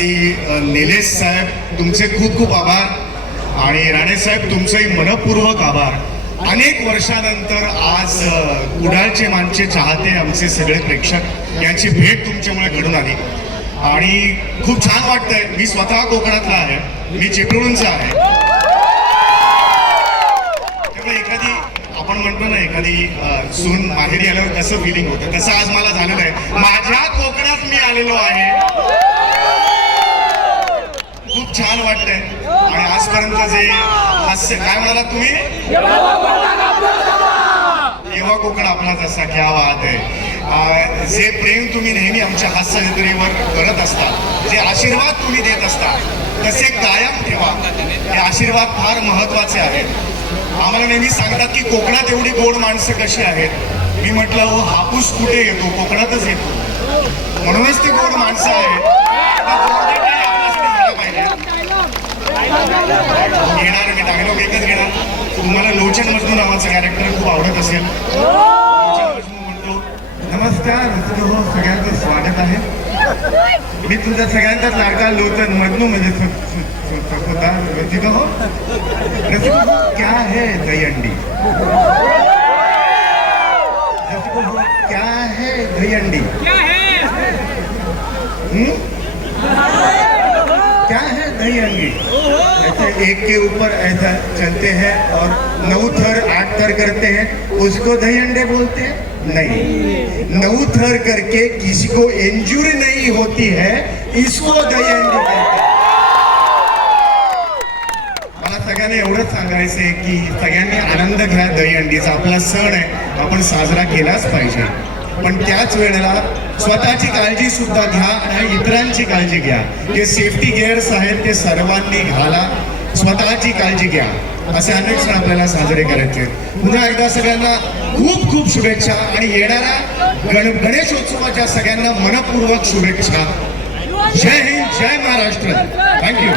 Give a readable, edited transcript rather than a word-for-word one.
आधी निलेश साहेब तुमचे खूप खूप आभार आणि राणे साहेब तुमचेही मनपूर्वक आभार. अनेक वर्षानंतर आज कुडाळचे मानचे चाहते आमचे सगळे प्रेक्षक यांची भेट तुमच्यामुळे घडून आली आणि खूप छान वाटतंय. मी स्वतः कोकणातला आहे, मी चिपळूणचा आहे. त्यामुळे एखादी आपण म्हणतो ना एखादी सून माहेरी आल्यावर कसं फिलिंग होतं तसं आज मला झालेलं आहे. माझ्या कोकणात मी आलेलो आहे, खूप छान वाटतंय. आणि आजपर्यंत जे हास्य काय म्हणाला तुम्ही, तेव्हा कोकण आपलाच असा क्या बात आहे. जे प्रेम तुम्ही नेहमी आमच्या हास्य जत्रेवर करत असता, जे आशीर्वाद तुम्ही देत असता तसे कायम ठेवा. हे आशीर्वाद फार महत्वाचे आहेत. आम्हाला नेहमी सांगतात की कोकणात एवढी गोड माणसं कशी आहेत. मी म्हटलं हो हापूस कुठे येतो, कोकणातच येतो, म्हणूनच ती गोड माणसं आहेत. घेणार मी डायलॉग एकच घेणार. तुम्हाला लोचन मजनू नावाचं कॅरेक्टर खूप आवडत असेल. म्हणतो नमस्कार हो, सगळ्यांचं स्वागत आहे. मी तुमच्या सगळ्यांचाच लाडका लोचन मजनू म्हणजे हो क्या है दहीहंडी, क्या है दहीहंडी, क्या है दहीहंडी. ऐसे एक के ऊपर ऐसा चलते हैं और 9 थर 8 थर करते हैं, उसको दहीहंडे बोलते हैं. नहीं, 9 थर करके किसी को इंजुरी नहीं होती है, इसको दहीहंडी कहते हैं. मला सगळ्यांना एवढंच सांगायचं आहे की सगळ्यांनी आनंद घ्या. दहीहंडीचा आपला सण आहे, आपण साजरा केलाच पाहिजे. पण त्याच वेळेला स्वतःची काळजी सुद्धा घ्या आणि इतरांची काळजी घ्या. जे सेफ्टी गिअर्स आहेत ते सर्वांनी घाला, स्वतःची काळजी घ्या. असे अनेक सण आपल्याला साजरे करायचे. पुन्हा एकदा सगळ्यांना खूप खूप शुभेच्छा आणि येणाऱ्या गणेशोत्सवाच्या सगळ्यांना मनपूर्वक शुभेच्छा. जय हिंद, जय महाराष्ट्र. थँक्यू.